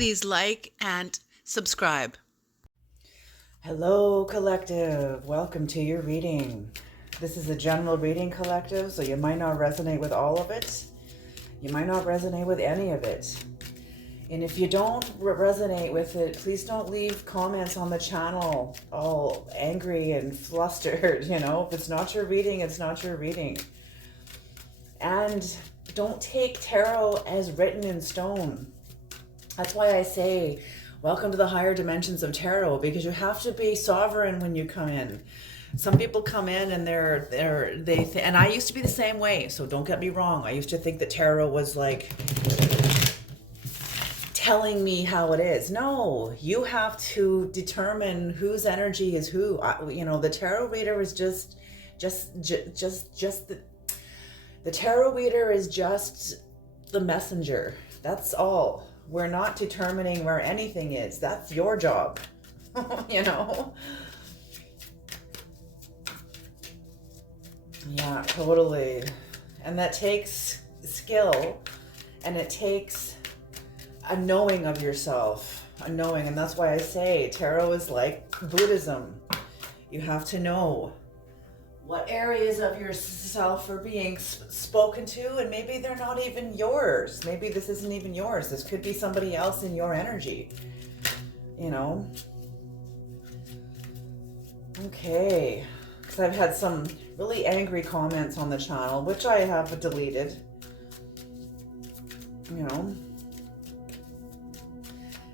Please like and subscribe. Hello, collective. Welcome to your reading. This is a general reading collective, so you might not resonate with all of it. You might not resonate with any of it. And if you don't resonate with it, please don't leave comments on the channel all angry and flustered. If it's not your reading, it's not your reading. And don't take tarot as written in stone. That's why I say, welcome to the higher dimensions of tarot, because you have to be sovereign when you come in. Some people come in and and I used to be the same way, so don't get me wrong. I used to think that tarot was like telling me how it is. No, you have to determine whose energy is who. The tarot reader is just the tarot reader is just the messenger. That's all. We're not determining where anything is. That's your job. Yeah, totally. And that takes skill, and it takes a knowing of yourself, a knowing. And that's why I say tarot is like Buddhism. You have to know what areas of yourself are being spoken to, and maybe they're not even yours. Maybe this isn't even yours. This could be somebody else in your energy. Okay. Because I've had some really angry comments on the channel, which I have deleted.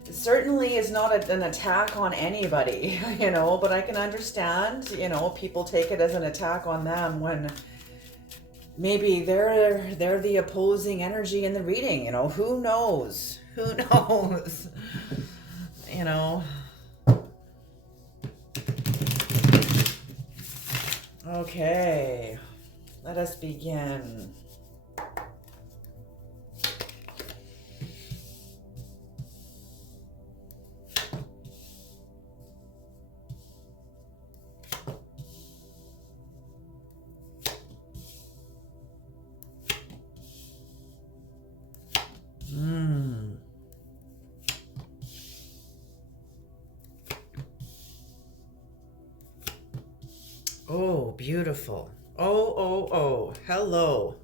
It certainly is not an attack on anybody, but I can understand, people take it as an attack on them when maybe they're the opposing energy in the reading. Who knows? Who knows? Okay, let us begin. Oh, beautiful. Oh, hello.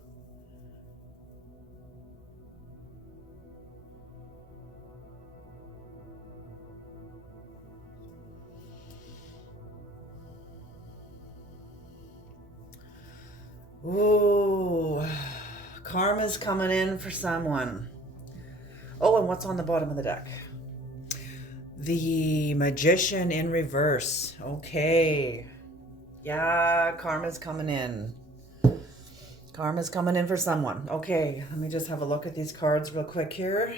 Ooh, karma's coming in for someone. Oh, and what's on the bottom of the deck? The Magician in reverse. Okay. Yeah, karma's coming in. Karma's coming in for someone. Okay, let me just have a look at these cards real quick here.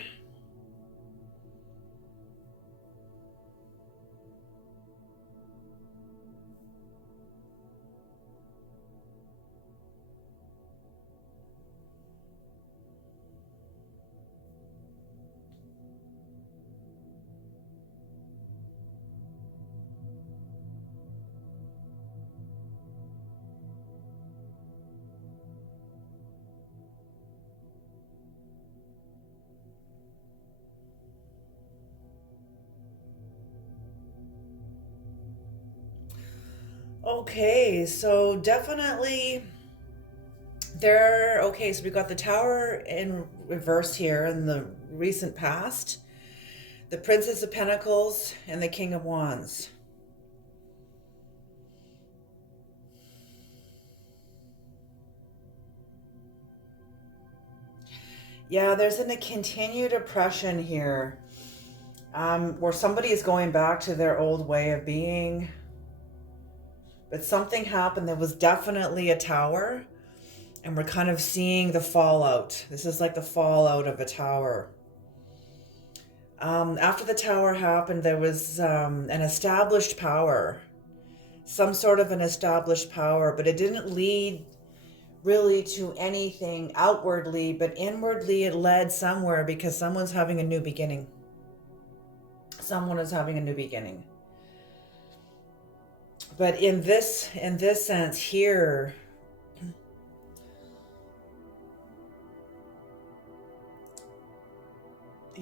Okay, so definitely okay, so we got the Tower in reverse here in the recent past, the Princess of Pentacles, and the King of Wands. Yeah, there's a continued oppression here, where somebody is going back to their old way of being. But something happened. There was definitely a tower, and we're kind of seeing the fallout. This is like the fallout of a tower. After the tower happened, there was an established power, some sort of an established power, but it didn't lead really to anything outwardly, but inwardly it led somewhere, because someone's having a new beginning. Someone is having a new beginning. But in this sense here,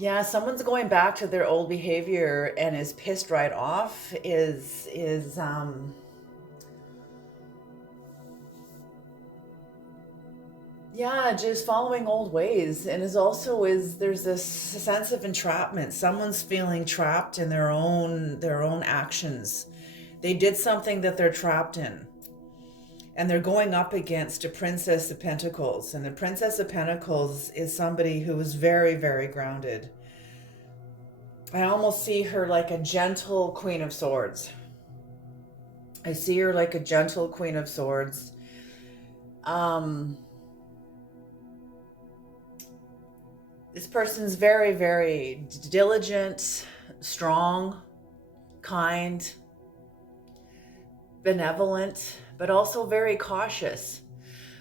Yeah, someone's going back to their old behavior and is pissed right off. Yeah, just following old ways, and is there's this sense of entrapment. Someone's feeling trapped in their own actions. They did something that they're trapped in, and they're going up against a Princess of Pentacles. And the Princess of Pentacles is somebody who is very, very grounded. I almost see her like a gentle Queen of Swords. I see her like a gentle Queen of Swords. This person's very, very diligent, strong, kind, benevolent, but also very cautious,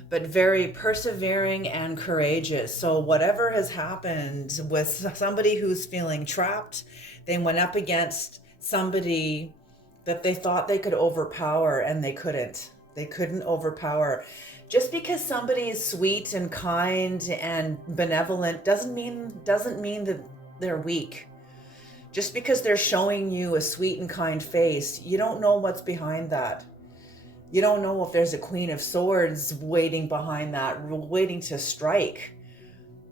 but very persevering and courageous. So whatever has happened with somebody who's feeling trapped, they went up against somebody that they thought they could overpower, and they couldn't. They couldn't overpower. Just because somebody is sweet and kind and benevolent doesn't mean that they're weak. Just because they're showing you a sweet and kind face, you don't know what's behind that. You don't know if there's a Queen of Swords waiting behind that, waiting to strike.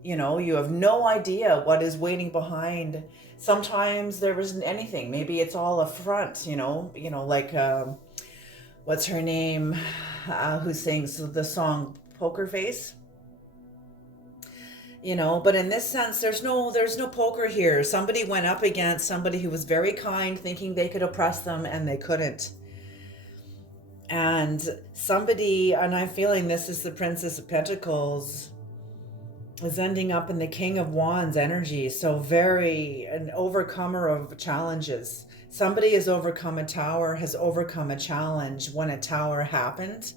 You have no idea what is waiting behind. Sometimes there isn't anything. Maybe it's all a front, like what's her name, who sings the song Poker Face. But in this sense, there's no poker here. Somebody went up against somebody who was very kind, thinking they could oppress them, and they couldn't. And I'm feeling this is the Princess of Pentacles, is ending up in the King of Wands energy. So very an overcomer of challenges. Somebody has overcome a tower, has overcome a challenge when a tower happened.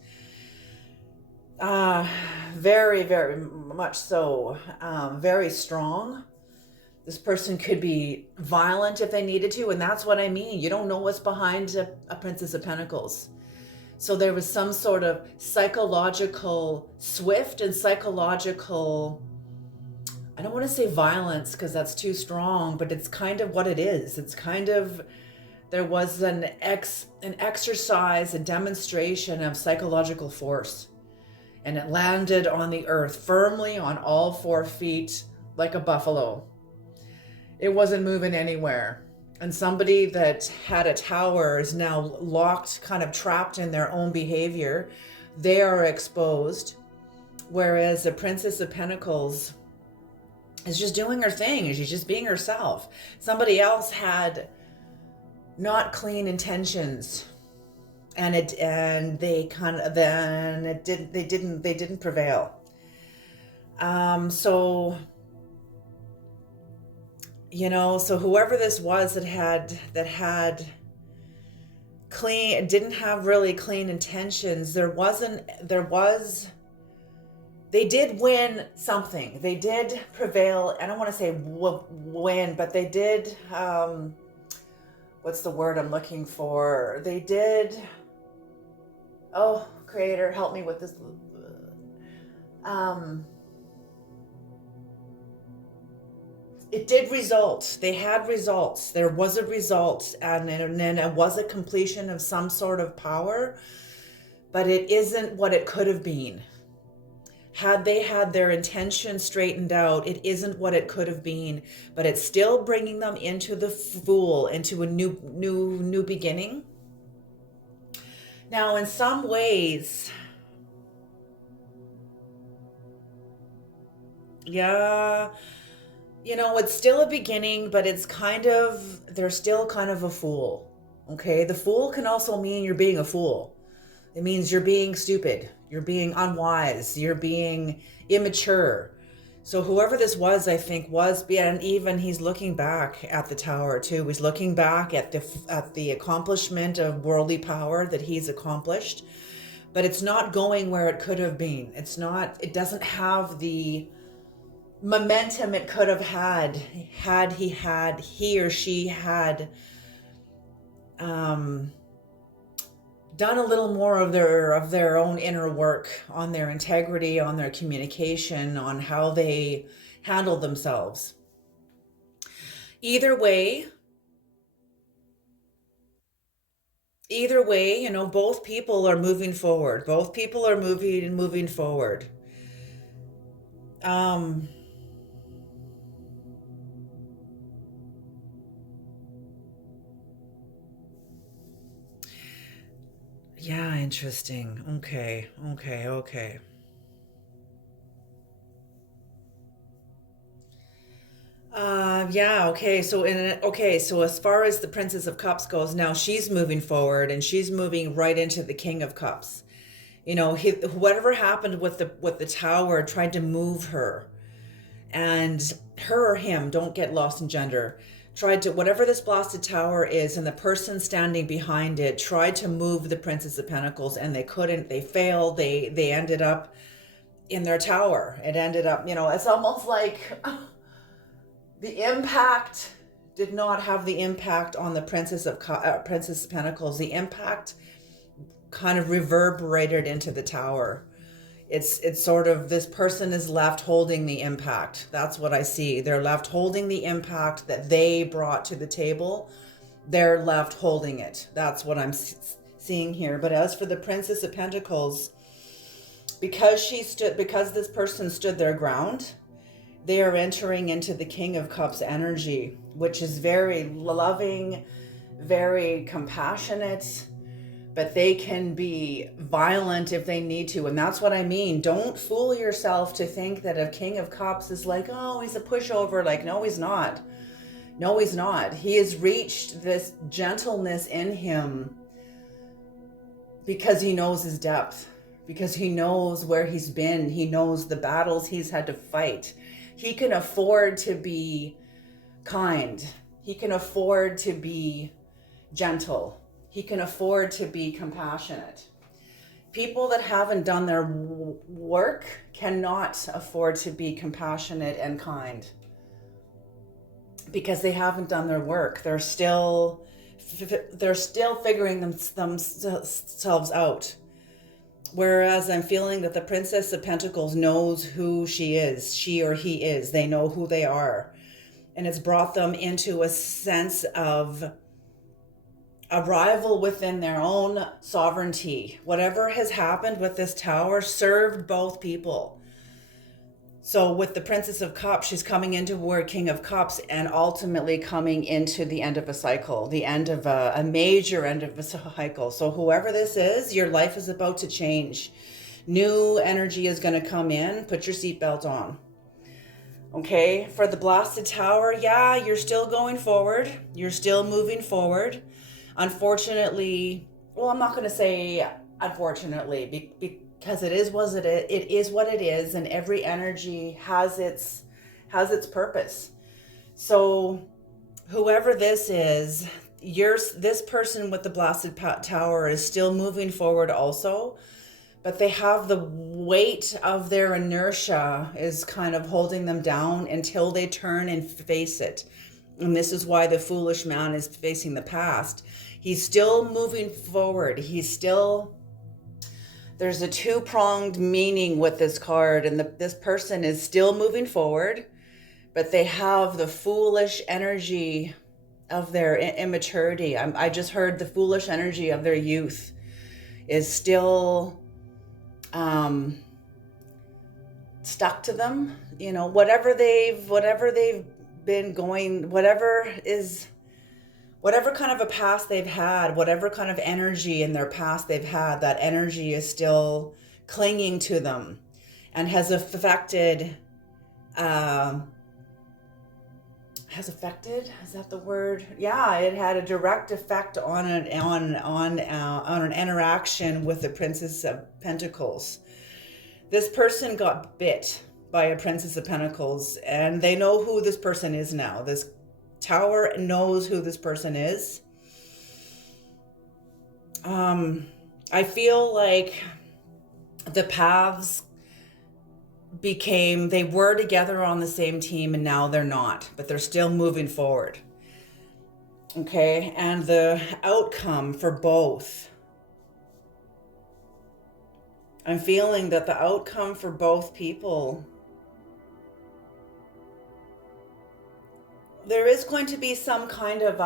Very, very much so. Very strong. This person could be violent if they needed to, and that's what I mean. You don't know what's behind a Princess of Pentacles. So there was some sort of swift and psychological, I don't want to say violence because that's too strong, but it's kind of what it is. It's kind of, there was an exercise, a demonstration of psychological force. And it landed on the earth firmly on all 4 feet like a buffalo. It wasn't moving anywhere. And somebody that had a tower is now locked, kind of trapped in their own behavior. They are exposed. Whereas the Princess of Pentacles is just doing her thing. She's just being herself. Somebody else had not clean intentions. They didn't prevail. So whoever this was that had didn't have really clean intentions, they did win something. They did prevail. I don't want to say win, but they did, what's the word I'm looking for? They did, oh, Creator, help me with this. It did result. They had results. There was a result, and then it was a completion of some sort of power, but it isn't what it could have been. Had they had their intention straightened out, it isn't what it could have been, but it's still bringing them into the Fool, into a new beginning. Now, in some ways, yeah, it's still a beginning, but they're still kind of a fool. Okay. The Fool can also mean you're being a fool. It means you're being stupid. You're being unwise. You're being immature. So whoever this was, I think and even he's looking back at the tower too. He's looking back at the accomplishment of worldly power that he's accomplished, but it's not going where it could have been. It doesn't have the momentum it could have had he or she had done a little more of their own inner work on their integrity, on their communication, on how they handle themselves. Either way, both people are moving forward. Both people are moving forward. Um, yeah, interesting. Okay, okay, okay. Yeah, okay. So as far as the Princess of Cups goes, now she's moving forward and she's moving right into the King of Cups. Whatever happened with the tower tried to move her, and her or him, don't get lost in gender, tried to, whatever this blasted tower is, and the person standing behind it tried to move the Princess of Pentacles, and they couldn't. They failed. They ended up in their tower. It ended up, it's almost like the impact did not have the impact on the Princess of Pentacles. The impact kind of reverberated into the tower. It's sort of, this person is left holding the impact. That's what I see. They're left holding the impact that they brought to the table. They're left holding it. That's what I'm seeing here. But as for the Princess of Pentacles, because this person stood their ground, they are entering into the King of Cups energy, which is very loving, very compassionate, but they can be violent if they need to. And that's what I mean. Don't fool yourself to think that a King of Cups is like, oh, he's a pushover. Like, no, he's not. No, he's not. He has reached this gentleness in him because he knows his depth, because he knows where he's been. He knows the battles he's had to fight. He can afford to be kind. He can afford to be gentle. He can afford to be compassionate. People that haven't done their work cannot afford to be compassionate and kind because they haven't done their work. They're still figuring themselves out. Whereas I'm feeling that the Princess of Pentacles knows who she is, she or he is. They know who they are. And it's brought them into a sense of arrival within their own sovereignty. Whatever has happened with this tower served both people. So with the Princess of Cups, she's coming into word King of Cups and ultimately coming into the end of a cycle, the end of a major end of a cycle. So whoever this is, your life is about to change. New energy is going to come in. Put your seatbelt on. Okay, for the blasted tower, yeah, you're still going forward. You're still moving forward. Unfortunately, well, I'm not going to say unfortunately, because it is what it is, and every energy has its purpose. So, whoever this is, this person with the blasted tower is still moving forward also, but they have the weight of their inertia is kind of holding them down until they turn and face it. And this is why the foolish man is facing the past. He's still moving forward. There's a two-pronged meaning with this card, and this person is still moving forward, but they have the foolish energy of their immaturity. I just heard the foolish energy of their youth is still stuck to them. Whatever they've been going, whatever kind of a past they've had, whatever kind of energy in their past they've had, that energy is still clinging to them and has affected, is that the word? Yeah, it had a direct effect on an interaction with the Princess of Pentacles. This person got bit by a Princess of Pentacles, and they know who this person is now. This tower knows who this person is. I feel like the paths they were together on the same team, and now they're not, but they're still moving forward. Okay, and the outcome for both, I'm feeling that the outcome for both people, there is going to be some kind of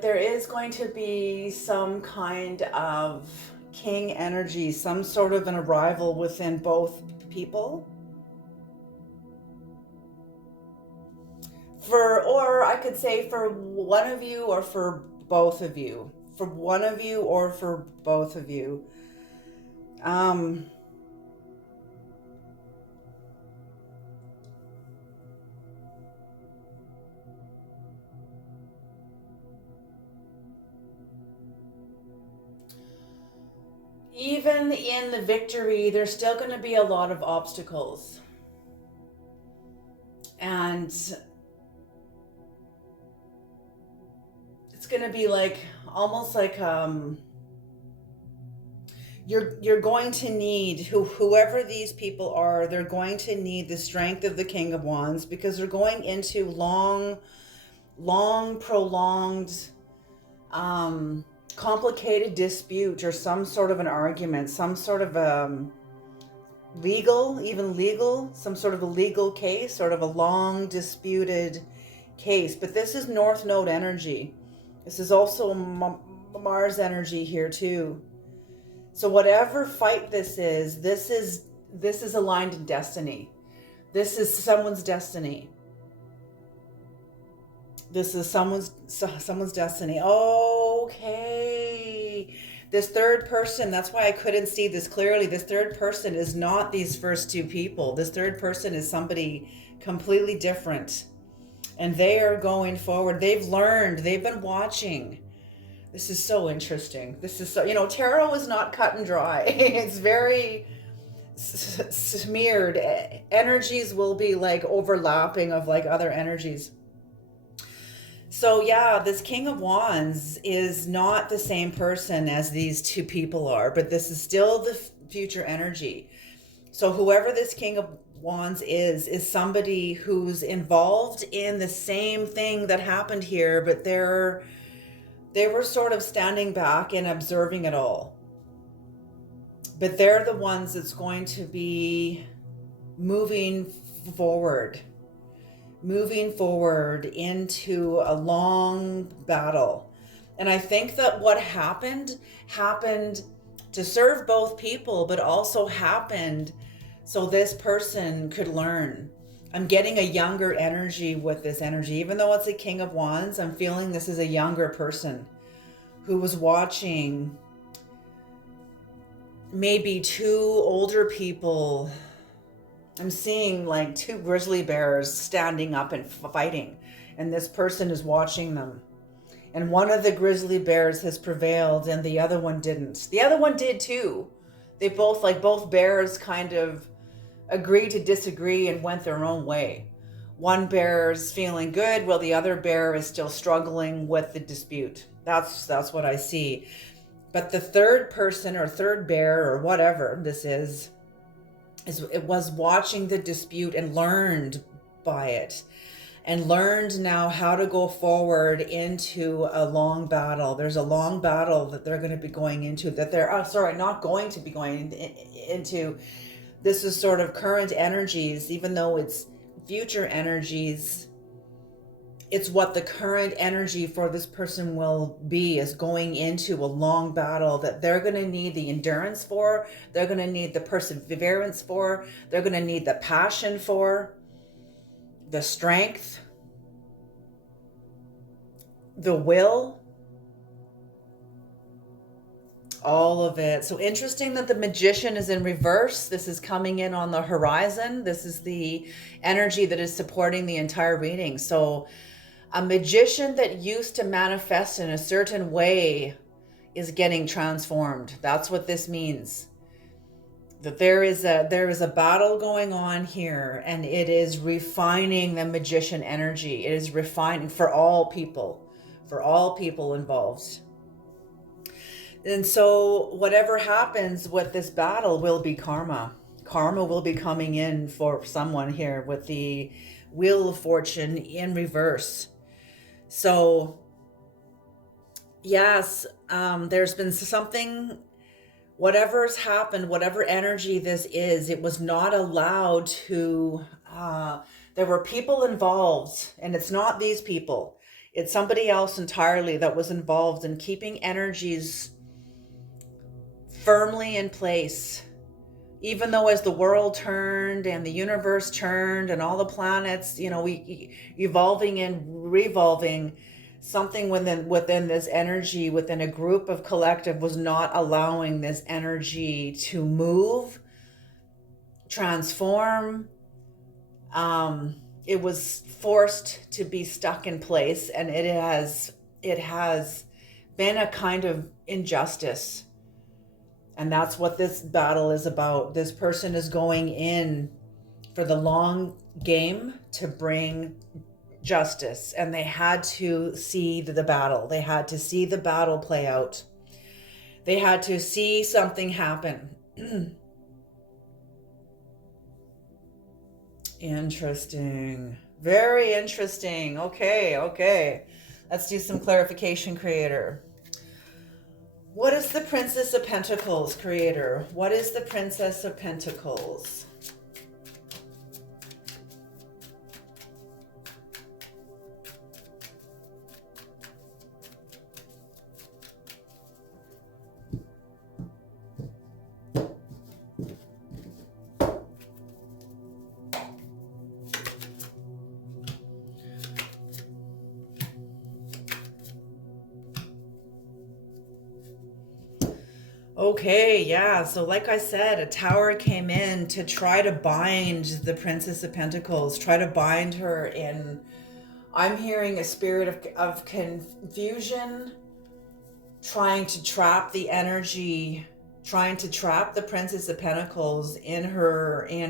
there is going to be some kind of king energy, some sort of an arrival within both people. Or I could say for one of you or for both of you. For one of you or for both of you. Even in the victory, there's still going to be a lot of obstacles. And it's going to be almost like you're going to need whoever these people are, they're going to need the strength of the King of Wands, because they're going into long prolonged complicated dispute, or some sort of an argument, some sort of legal, some sort of a legal case, sort of a long disputed case. But this is North Node energy. This is also Mars energy here too. So whatever fight this is aligned in destiny. This is someone's destiny. This is someone's destiny. Okay. This third person, that's why I couldn't see this clearly. This third person is not these first two people. This third person is somebody completely different. And they are going forward. They've learned. They've been watching. This is so interesting. This is so, tarot is not cut and dry. It's very smeared. Energies will be overlapping of other energies. So yeah, this King of Wands is not the same person as these two people are, but this is still the future energy. So whoever this King of Wands is somebody who's involved in the same thing that happened here, but they were sort of standing back and observing it all. But they're the ones that's going to be moving forward into a long battle. And I think that what happened to serve both people, but also happened so this person could learn. I'm getting a younger energy with this energy. Even though it's a King of Wands, I'm feeling this is a younger person who was watching maybe two older people. I'm seeing two grizzly bears standing up and fighting, and this person is watching them. And one of the grizzly bears has prevailed and the other one didn't. The other one did too. They both, both bears kind of agreed to disagree and went their own way. One bear is feeling good while the other bear is still struggling with the dispute. That's what I see. But the third person or third bear or whatever this is it was watching the dispute and learned by it, and learned now how to go forward into a long battle. There's a long battle that they're going to be going into, that they're not going to be going into. This is sort of current energies, even though it's future energies. It's what the current energy for this person will be, is going into a long battle that they're going to need the endurance for, they're going to need the perseverance for, they're going to need the passion for, the strength, the will, all of it. So interesting that the Magician is in reverse. This is coming in on the horizon. This is the energy that is supporting the entire reading. So a magician that used to manifest in a certain way is getting transformed. That's what this means. That there is a battle going on here, and it is refining the magician energy. It is refining for all people involved. And so whatever happens with this battle will be karma. Karma will be coming in for someone here with the Wheel of Fortune in reverse. So yes, there's been something whatever's happened, whatever energy this is, it was not allowed to, there were people involved, and it's not these people. It's somebody else entirely that was involved in keeping energies firmly in place. Even though as the world turned and the universe turned and all the planets, we evolving and revolving, something within this energy, within a group of collective, was not allowing this energy to move, transform. It was forced to be stuck in place, and it has been a kind of injustice. And that's what this battle is about. This person is going in for the long game to bring justice, and they had to see the battle. They had to see the battle play out. They had to see something happen. Interesting. Very interesting. Okay. Let's do some clarification, Creator. What is the Princess of Pentacles, Creator? What is the Princess of Pentacles? Okay, yeah. So like I said, a tower came in to try to bind the Princess of Pentacles, try to bind her in, I'm hearing a spirit of confusion, trying to trap the energy, trying to trap the Princess of Pentacles in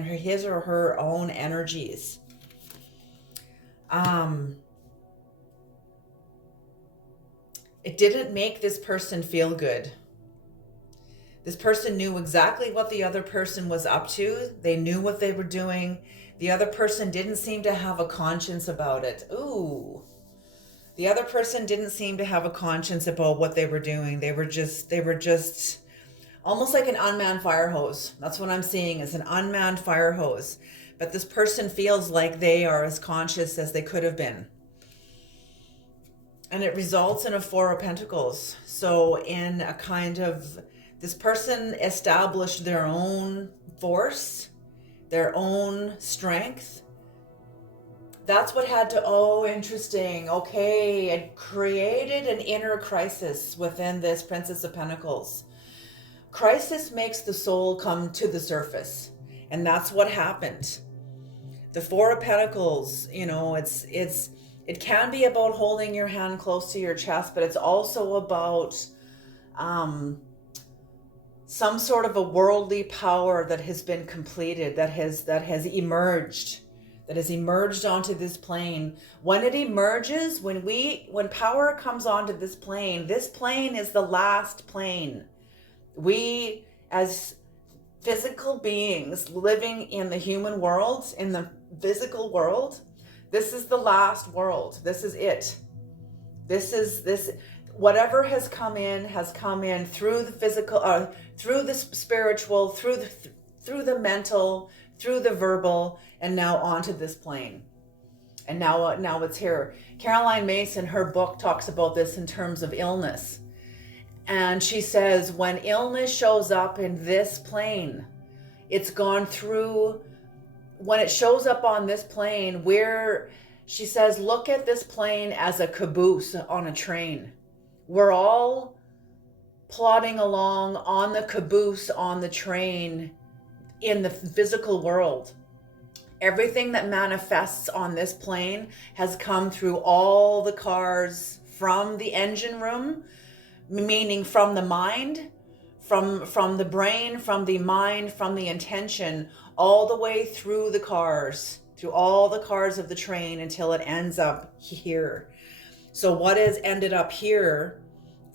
his or her own energies. It didn't make this person feel good. This person knew exactly what the other person was up to. They knew what they were doing. The other person didn't seem to have a conscience about it. Ooh. The other person didn't seem to have a conscience about what they were doing. They were just almost like an unmanned fire hose. That's what I'm seeing, is an unmanned fire hose. But this person feels like they are as conscious as they could have been. And it results in a Four of Pentacles. So in a kind of, this person established their own force, their own strength. That's what had to, interesting. Okay, it created an inner crisis within this Princess of Pentacles. Crisis makes the soul come to the surface. And that's what happened. The Four of Pentacles, it can be about holding your hand close to your chest, but it's also about some sort of a worldly power that has been completed, that has emerged onto this plane. When it emerges, when power comes onto this plane is the last plane. We, as physical beings living in the human world, in the physical world, this is the last world. This is it. This whatever has come in through the physical, through the spiritual, through the mental, through the verbal, and now onto this plane. And now it's here. Caroline Mason, her book talks about this in terms of illness. And she says, when illness shows up in this plane, it's gone through, when it shows up on this plane, she says, look at this plane as a caboose on a train. We're all plodding along on the caboose on the train in the physical world. Everything that manifests on this plane has come through all the cars, from the engine room, meaning from the mind, from the brain, from the mind, from the intention, all the way through the cars, through all the cars of the train, until it ends up here. So what has ended up here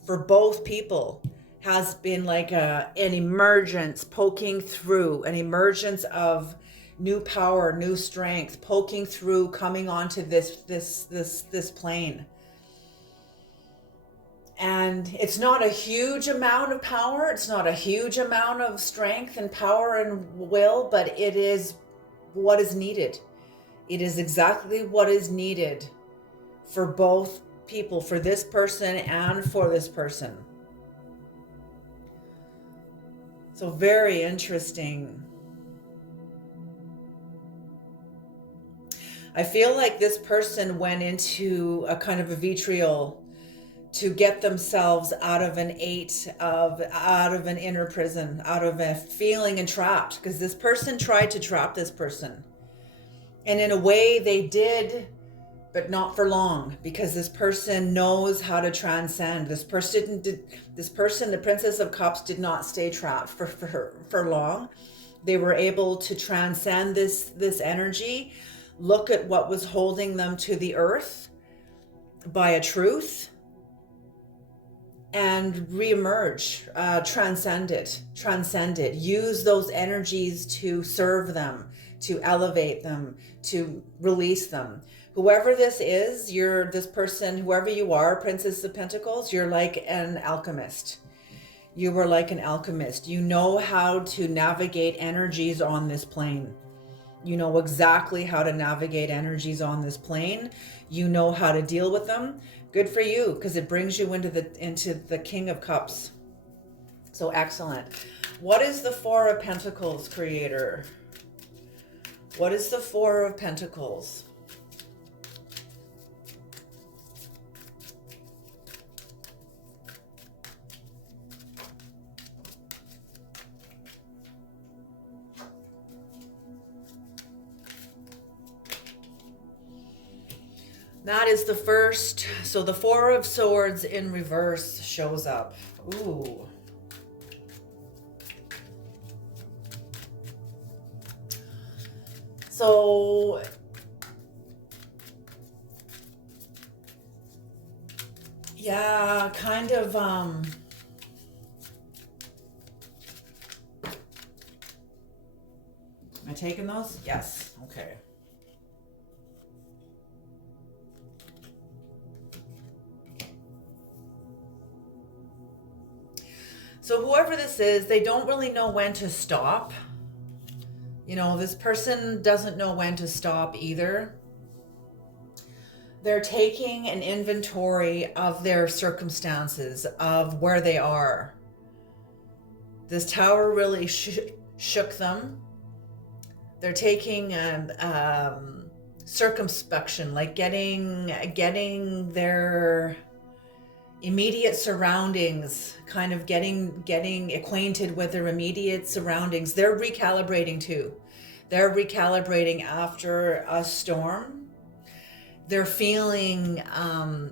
for both people has been like an emergence, poking through, an emergence of new power, new strength, poking through, coming onto this plane. And it's not a huge amount of power. It's not a huge amount of strength and power and will, but it is what is needed. It is exactly what is needed for both people, for this person and for this person. So very interesting. I feel like this person went into a kind of a vitriol to get themselves out of out of an inner prison, out of a feeling entrapped, because this person tried to trap this person. And in a way they did, but not for long, because this person knows how to transcend. This person, the Princess of Cups, did not stay trapped for long. They were able to transcend this energy, look at what was holding them to the earth by a truth, and reemerge, transcend it, use those energies to serve them, to elevate them, to release them. Whoever this is, this person, whoever you are, Princess of Pentacles, you're like an alchemist. You were like an alchemist. You know how to navigate energies on this plane. You know exactly how to navigate energies on this plane. You know how to deal with them. Good for you, because it brings you into the King of Cups. So excellent. What is the Four of Pentacles, Creator? What is the Four of Pentacles? That is the first. So the Four of Swords in reverse shows up. Ooh. So yeah, kind of am I taking those? Yes. Okay. So whoever this is, they don't really know when to stop. You know, this person doesn't know when to stop either. They're taking an inventory of their circumstances, of where they are. This tower really shook them. They're taking circumspection, like getting their immediate surroundings, kind of getting acquainted with their immediate surroundings. They're recalibrating too. They're recalibrating after a storm. They're feeling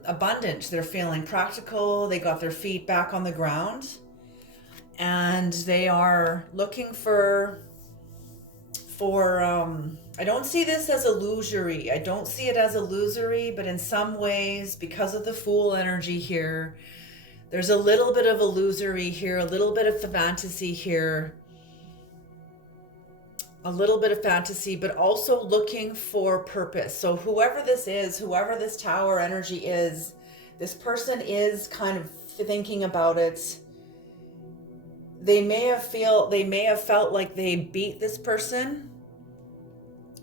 abundant. They're feeling practical. They got their feet back on the ground, and they are looking for I don't see this as illusory. I don't see it as illusory, but in some ways, because of the Fool energy here, there's a little bit of illusory here, a little bit of fantasy here, a little bit of fantasy, but also looking for purpose. So whoever this is, whoever this tower energy is, this person is kind of thinking about it. They may have felt like they beat this person,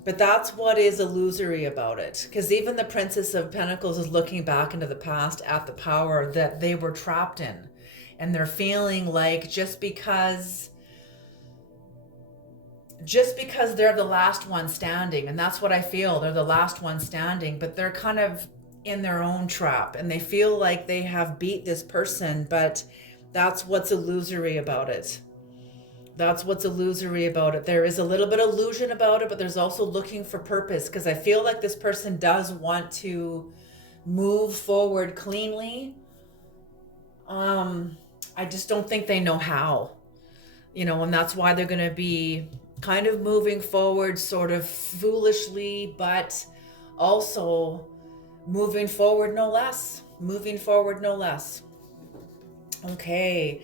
but that's what is illusory about it. Because even the Princess of Pentacles is looking back into the past at the power that they were trapped in. And they're feeling like just because they're the last one standing, and that's what I feel, they're the last one standing, but they're kind of in their own trap, and they feel like they have beat this person, but that's what's illusory about it. That's what's illusory about it. There is a little bit of illusion about it, but there's also looking for purpose, because I feel like this person does want to move forward cleanly. I just don't think they know how, and that's why they're going to be kind of moving forward sort of foolishly, but also moving forward no less. Okay.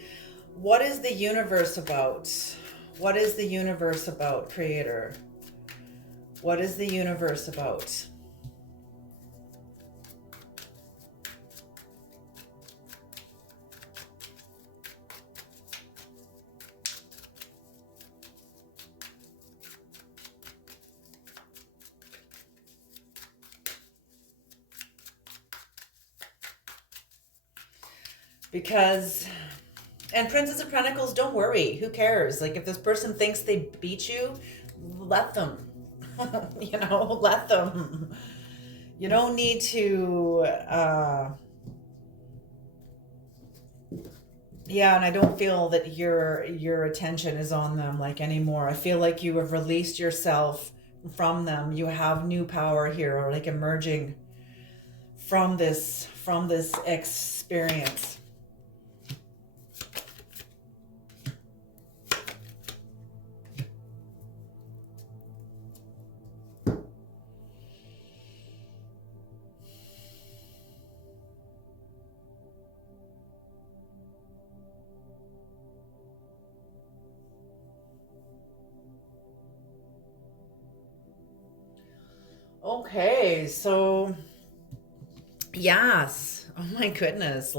What is the universe about? What is the universe about, Creator? What is the universe about? Because, and Princess of Pentacles, don't worry. Who cares? Like, if this person thinks they beat you, let them. Let them. You don't need to, yeah, and I don't feel that your attention is on them like anymore. I feel like you have released yourself from them. You have new power here, or like emerging from this experience. Okay, so yes. Oh my goodness.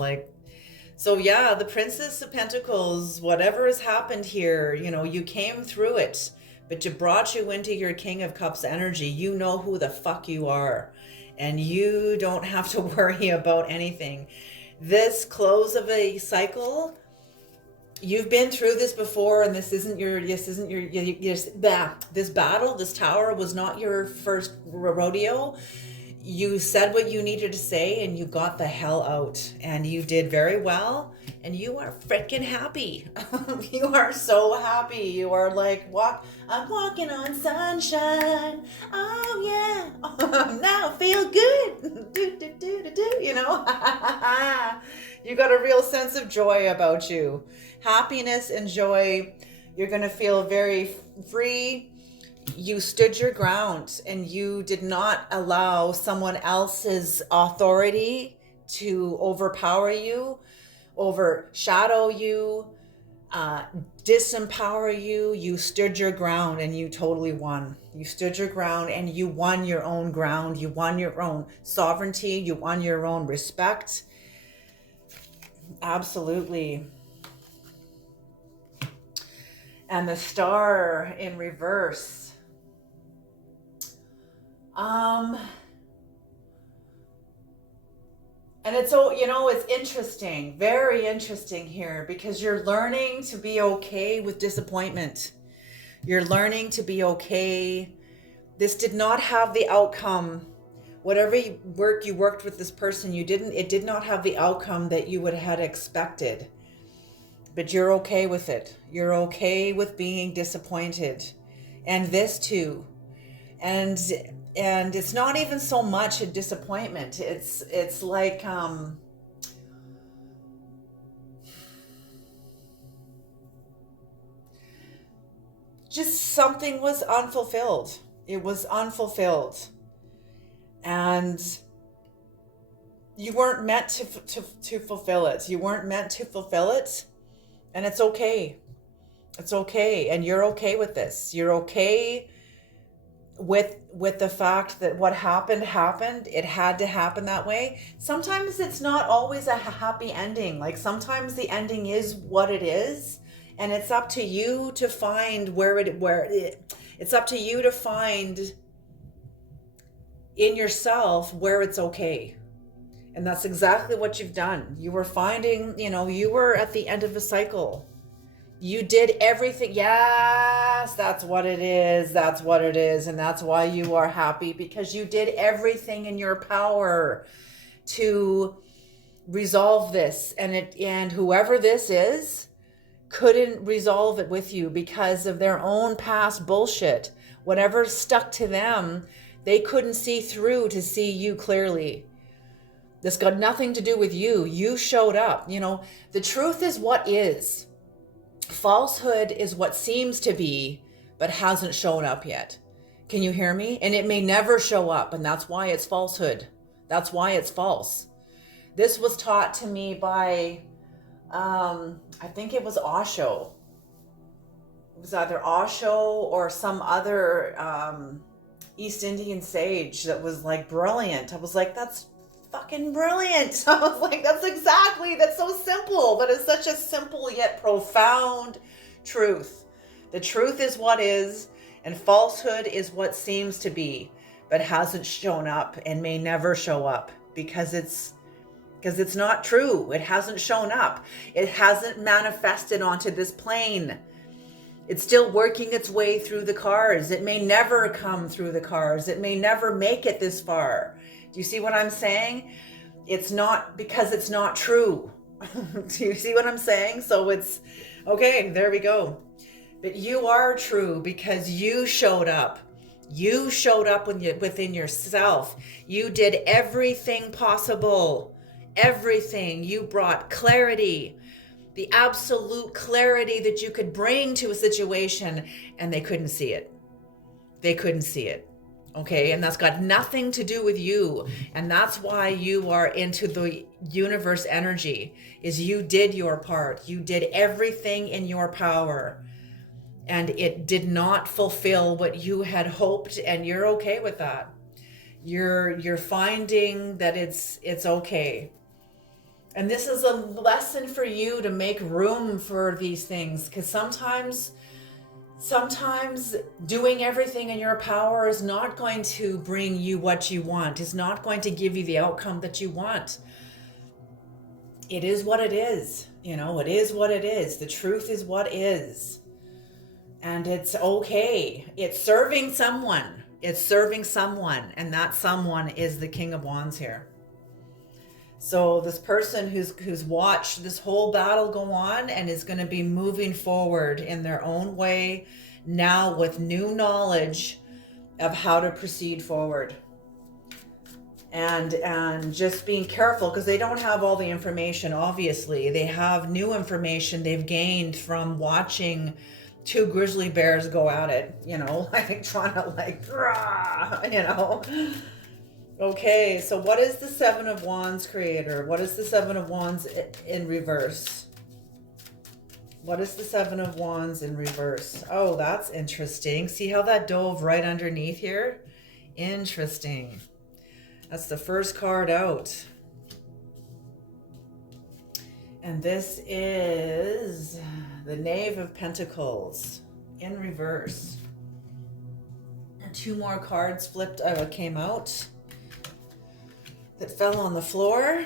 So yeah, the Princess of Pentacles, whatever has happened here, you came through it, but you brought you into your King of Cups energy. You know who the fuck you are, and you don't have to worry about anything. This close of a cycle, you've been through this before, and this battle, this tower was not your first rodeo. You said what you needed to say and you got the hell out, and you did very well, and you are freaking happy. You are so happy. You are like, I'm walking on sunshine. Oh yeah. Now I feel good. You got a real sense of joy about you. Happiness and joy. You're going to feel very free. You stood your ground, and you did not allow someone else's authority to overpower you, overshadow you, disempower you. You stood your ground, and you totally won. You stood your ground, and you won your own ground. You won your own sovereignty. You won your own respect. Absolutely. And the Star in reverse. And it's interesting, very interesting here, because you're learning to be okay with disappointment. You're learning to be okay. This did not have the outcome. Whatever work you worked with this person, it did not have the outcome that you would have expected. But you're okay with it. You're okay with being disappointed. And this too. And it's not even so much a disappointment. It's like just something was unfulfilled. It was unfulfilled, and you weren't meant to fulfill it. You weren't meant to fulfill it, and it's okay. It's okay, and you're okay with this. You're okay with the fact that what happened. It had to happen that way. Sometimes it's not always a happy ending. Like, sometimes the ending is what it is, and it's up to you to find it's up to you to find in yourself where it's okay. And that's exactly what you've done. You were finding, you were at the end of a cycle. You did everything. Yes, that's what it is. That's what it is. And that's why you are happy, because you did everything in your power to resolve this. And whoever this is couldn't resolve it with you because of their own past bullshit. Whatever stuck to them, they couldn't see through to see you clearly. This got nothing to do with you. You showed up. The truth is what is. Falsehood is what seems to be, but hasn't shown up yet. Can you hear me? And it may never show up, and that's why it's falsehood. That's why it's false. This was taught to me by, I think it was Osho. It was either Osho or some other East Indian sage that was like brilliant. I was like, that's fucking brilliant. I was like, that's so simple, but it's such a simple yet profound truth. The truth is what is, and falsehood is what seems to be, but hasn't shown up and may never show up, because it's because it's not true. It hasn't shown up. It hasn't manifested onto this plane. It's still working its way through the cards. It may never come through the cards. It may never make it this far. Do you see what I'm saying? It's not because it's not true. Do you see what I'm saying? So it's okay. There we go. But you are true because you showed up. You showed up within yourself. You did everything possible. Everything. You brought clarity, the absolute clarity that you could bring to a situation, and they couldn't see it. They couldn't see it. Okay, and that's got nothing to do with you. And that's why you are into the universe energy, is you did your part. You did everything in your power. And it did not fulfill what you had hoped, and you're okay with that. You're finding that it's okay. And this is a lesson for you to make room for these things, because sometimes doing everything in your power is not going to bring you what you want. It's not going to give you the outcome that you want. It is what it is. It is what it is. The truth is what is. And it's okay. It's serving someone. It's serving someone. And that someone is the King of Wands here. So this person who's watched this whole battle go on and is going to be moving forward in their own way now with new knowledge of how to proceed forward. And just being careful, because they don't have all the information, obviously. They have new information they've gained from watching two grizzly bears go at it, trying to rah. Okay, so what is the Seven of Wands, creator? What is the Seven of Wands in reverse? What is the Seven of Wands in reverse? Oh, that's interesting. See how that dove right underneath here? Interesting. That's the first card out. And this is the Knave of Pentacles in reverse. And two more cards came out that fell on the floor.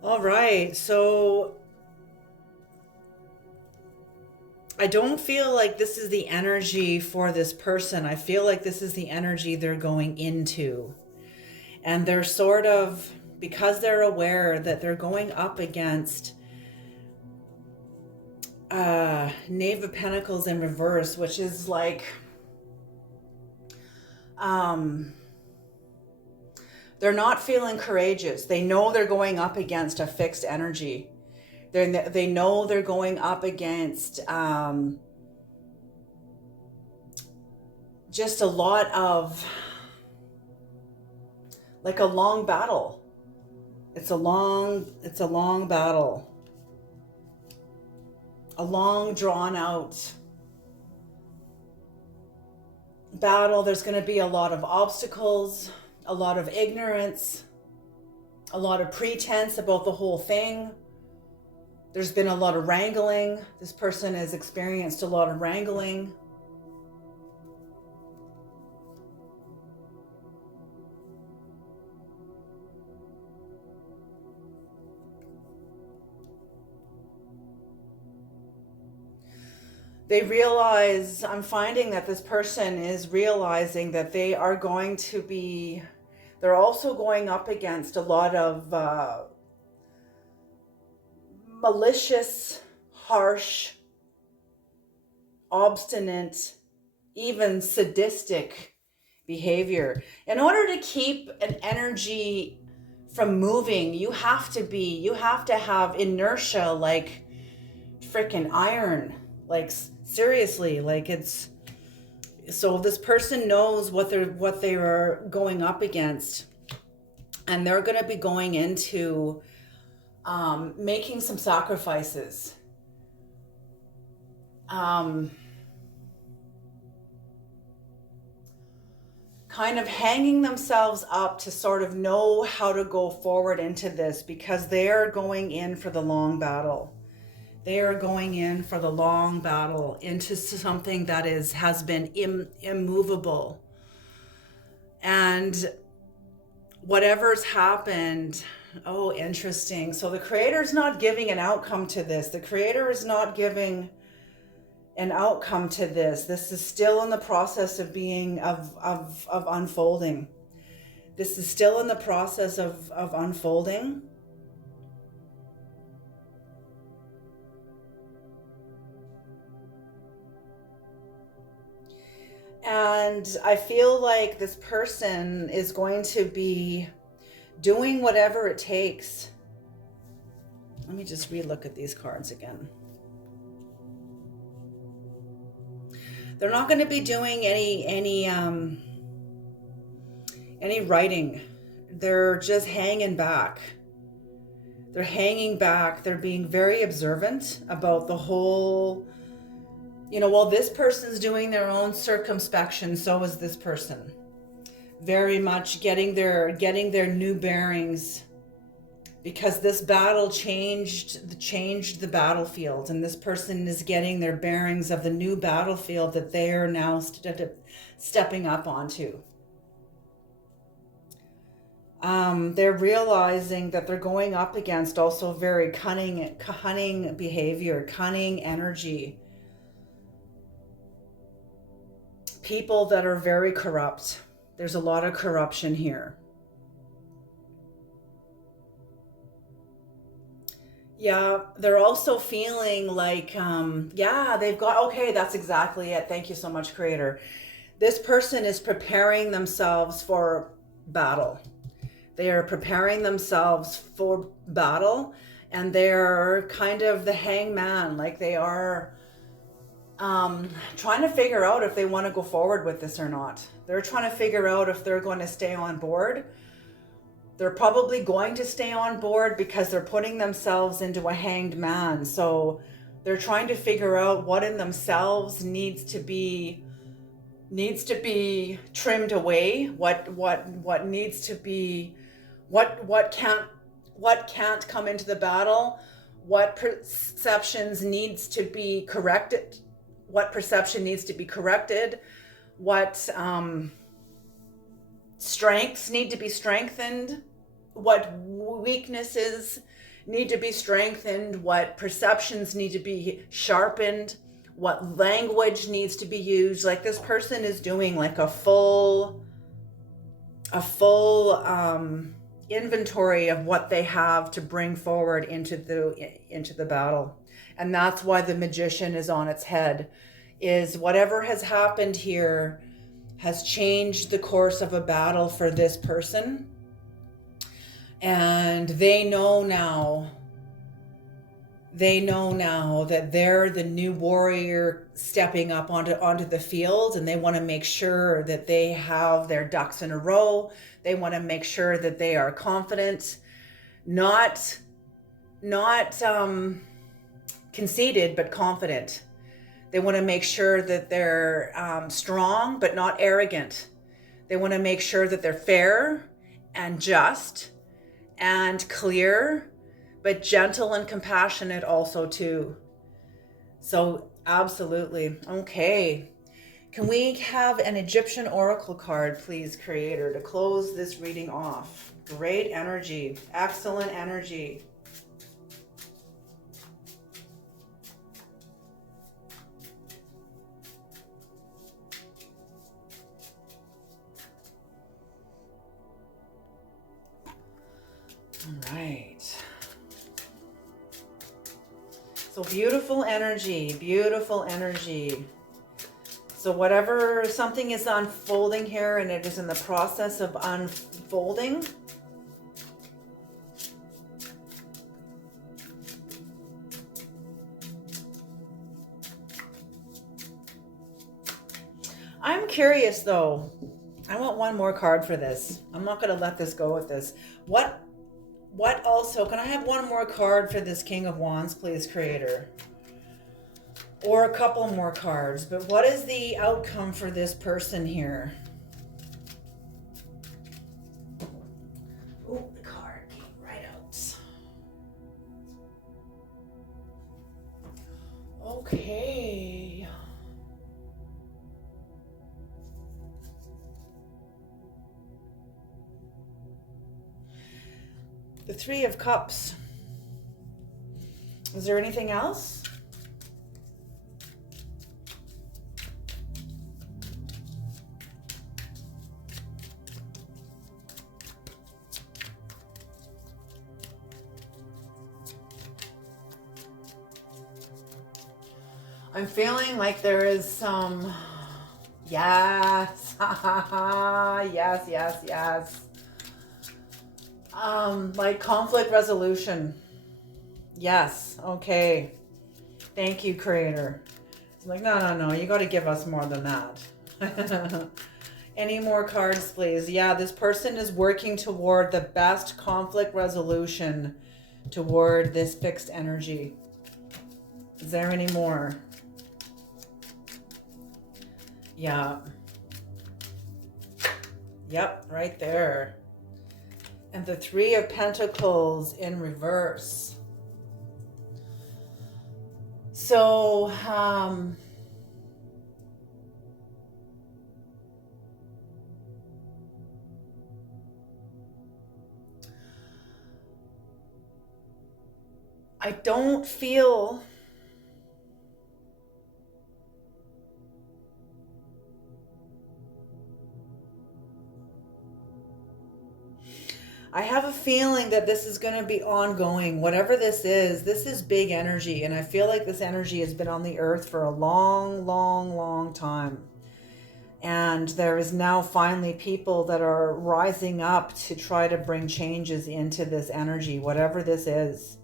All right, so I don't feel like this is the energy for this person. I feel like this is the energy they're going into. And they're sort of, because they're aware that they're going up against Knave of Pentacles in reverse, which is like, they're not feeling courageous. They know they're going up against a fixed energy. They know they're going up against just a lot of, like a long battle. It's a long battle. A long drawn out battle. There's going to be a lot of obstacles, a lot of ignorance, a lot of pretense about the whole thing. There's been a lot of wrangling. This person has experienced a lot of wrangling. They realize, I'm finding that this person is realizing that they are going to be, they're also going up against a lot of malicious, harsh, obstinate, even sadistic behavior. In order to keep an energy from moving, you have to have inertia like freaking iron. Like seriously, like it's so this person knows what they're going up against, and they're going to be going into making some sacrifices. Kind of hanging themselves up to sort of know how to go forward into this, because they're going in for the long battle. They are going in for the long battle into something that has been immovable. And whatever's happened, oh, interesting. So the creator's not giving an outcome to this. The creator is not giving an outcome to this. This is still in the process of being of unfolding. This is still in the process of unfolding. And I feel like this person is going to be doing whatever it takes. Let me just relook at these cards again. They're not going to be doing any writing. They're just hanging back. They're hanging back. They're being very observant about the whole, while this person's doing their own circumspection, so is this person. Very much getting their new bearings, because this battle changed the battlefield, and this person is getting their bearings of the new battlefield that they are now stepping up onto. They're realizing that they're going up against also very cunning behavior, cunning energy. People that are very corrupt. There's a lot of corruption here. Yeah, they're also feeling like, they've got, okay, that's exactly it. Thank you so much, Creator. This person is preparing themselves for battle. They are preparing themselves for battle, and they're kind of the hangman, like they are trying to figure out if they want to go forward with this or not. They're trying to figure out if they're going to stay on board. They're probably going to stay on board because they're putting themselves into a hanged man. So they're trying to figure out what in themselves needs to be trimmed away, what needs to be, what can't come into the battle, what perceptions needs to be corrected, what perception needs to be corrected, what strengths need to be strengthened, what weaknesses need to be strengthened, what perceptions need to be sharpened, what language needs to be used. Like this person is doing like a full inventory of what they have to bring forward into the battle. And that's why the Magician is on its head, is whatever has happened here has changed the course of a battle for this person. And they know now that they're the new warrior stepping up onto the field, and they want to make sure that they have their ducks in a row. They want to make sure that they are confident, not conceited, but confident. They want to make sure that they're strong, but not arrogant. They want to make sure that they're fair and just and clear, but gentle and compassionate also too. So absolutely. Okay. Can we have an Egyptian oracle card, please, Creator, to close this reading off? Great energy. Excellent energy. All right. So beautiful energy, beautiful energy. So So whatever, something is unfolding here and it is in the process of unfolding. I'm curious though. I want one more card for this. I'm not going to let this go with this. What also, can I have one more card for this King of Wands, please, Creator? Or a couple more cards. But what is the outcome for this person here? Oh, the card came right out. Okay. The Three of Cups. Is there anything else? I'm feeling like there is some, yes, yes. Like conflict resolution. Yes, okay. Thank you, Creator. It's like, no, you got to give us more than that. Any more cards, please? Yeah, this person is working toward the best conflict resolution toward this fixed energy. Is there any more? Yeah. Yep, right there. And the Three of Pentacles in reverse. So, I don't feel I have a feeling that this is going to be ongoing. Whatever this is big energy. And I feel like this energy has been on the earth for a long time. And there is now finally people that are rising up to try to bring changes into this energy, whatever this is.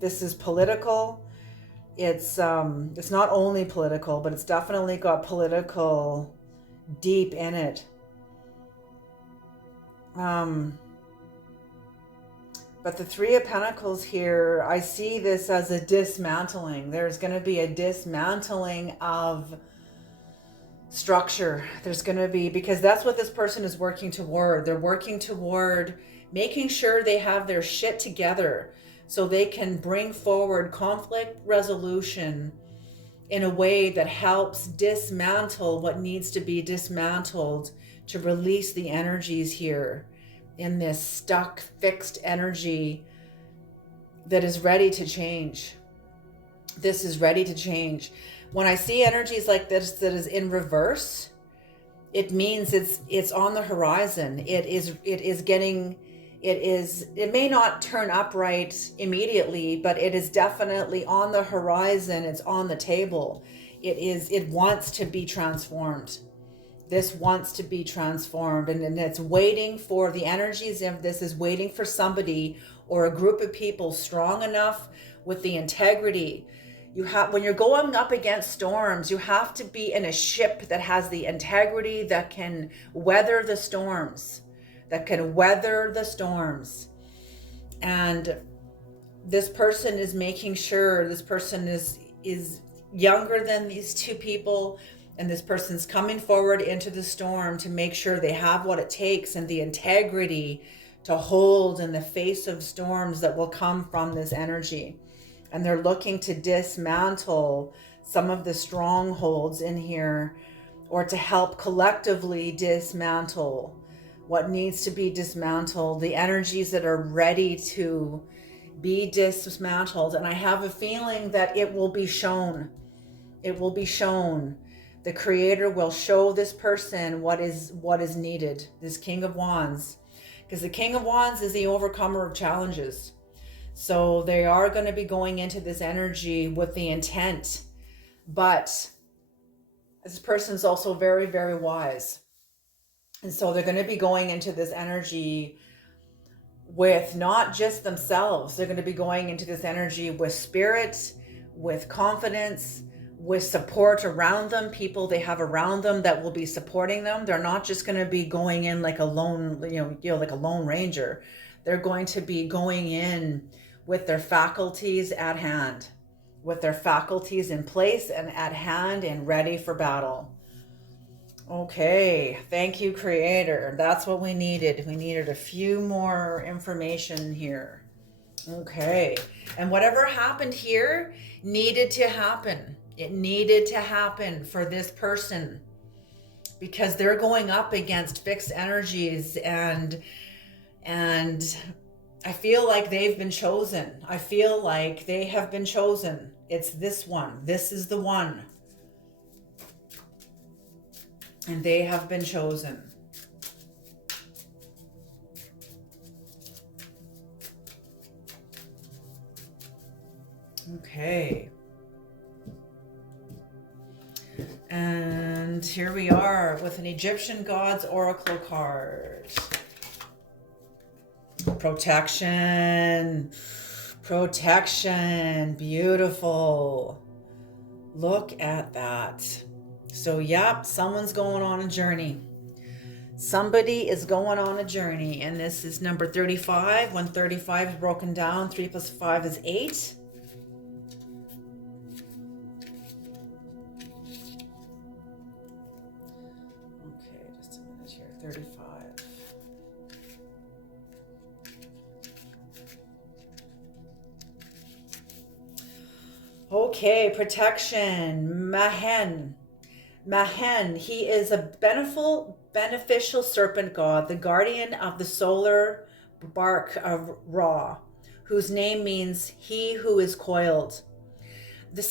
This is political. It's not only political, but it's definitely got political deep in it. But the Three of Pentacles here, I see this as a dismantling. There's going to be a dismantling of structure. There's going to be, because that's what this person is working toward. They're working toward making sure they have their shit together so they can bring forward conflict resolution in a way that helps dismantle what needs to be dismantled to release the energies here in this stuck, fixed energy that is ready to change. This is ready to change. When I see energies like this that is in reverse, it means it's on the horizon. It may not turn upright immediately, but it is definitely on the horizon. It's on the table. It wants to be transformed. This wants to be transformed, and it's waiting for the energies of this is waiting for somebody or a group of people strong enough with the integrity. When you're going up against storms, you have to be in a ship that has the integrity that can weather the storms, And this person is making sure, this person is younger than these two people. And this person's coming forward into the storm to make sure they have what it takes and the integrity to hold in the face of storms that will come from this energy. And they're looking to dismantle some of the strongholds in here, or to help collectively dismantle what needs to be dismantled, the energies that are ready to be dismantled. And I have a feeling that it will be shown. It will be shown. The Creator will show this person what is needed, this King of Wands. Because the King of Wands is the overcomer of challenges. So they are going to be going into this energy with the intent. But This person is also very, very wise. And so they're going to be going into this energy with not just themselves. They're going to be going into this energy with spirit, with confidence, with support around them, people they have around them that will be supporting them. They're not just going to be going in like a lone, like a lone ranger. They're going to be going in with their faculties at hand, with their faculties in place and at hand and ready for battle. Okay, thank you, Creator. That's what we needed. We needed a few more information here. Okay, and whatever happened here needed to happen. It needed to happen for this person because they're going up against fixed energies, and I feel like they've been chosen. I feel like they have been chosen. It's this one. This is the one. And they have been chosen. Okay. And here we are with an Egyptian Gods Oracle card. Protection. Protection. Beautiful. Look at that. So, yep, someone's going on a journey. Somebody is going on a journey, and this is number 35. When 35 is broken down, 3 plus 5 is 8. Okay, just a minute here. 35. Okay, protection. Mahen. Mahen, he is a beneficial serpent god, the guardian of the solar bark of Ra, whose name means he who is coiled. The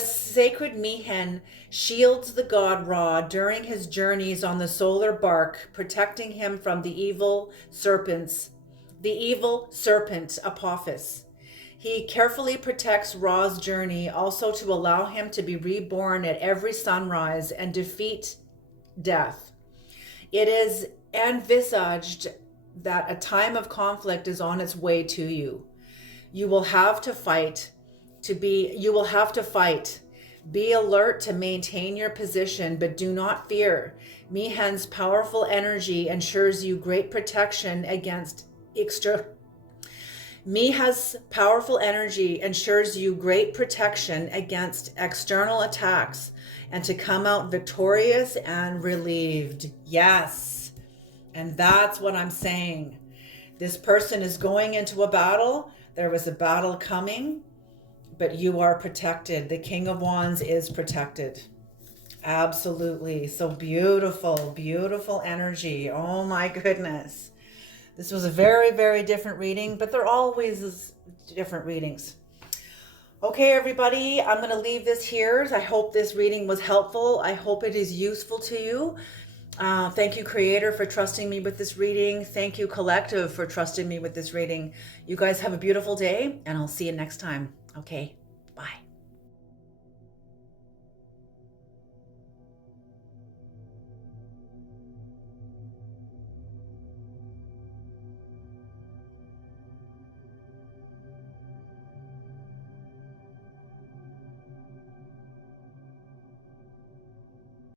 sacred Mihen shields the god Ra during his journeys on the solar bark, protecting him from the evil serpent Apophis. He carefully protects Ra's journey, also to allow him to be reborn at every sunrise and defeat death. It is envisaged that a time of conflict is on its way to you. You will have to fight. Be alert to maintain your position, but do not fear. Mihen's powerful energy ensures you great protection against Miha's powerful energy ensures you great protection against external attacks and to come out victorious and relieved. Yes. And that's what I'm saying. This person is going into a battle. There was a battle coming, but you are protected. The King of Wands is protected. Absolutely. So beautiful, beautiful energy. Oh my goodness. This was a very, very different reading, but they're always different readings. Okay, everybody, I'm going to leave this here. I hope this reading was helpful. I hope it is useful to you. Thank you, Creator, for trusting me with this reading. Thank you, Collective, for trusting me with this reading. You guys have a beautiful day, and I'll see you next time. Okay.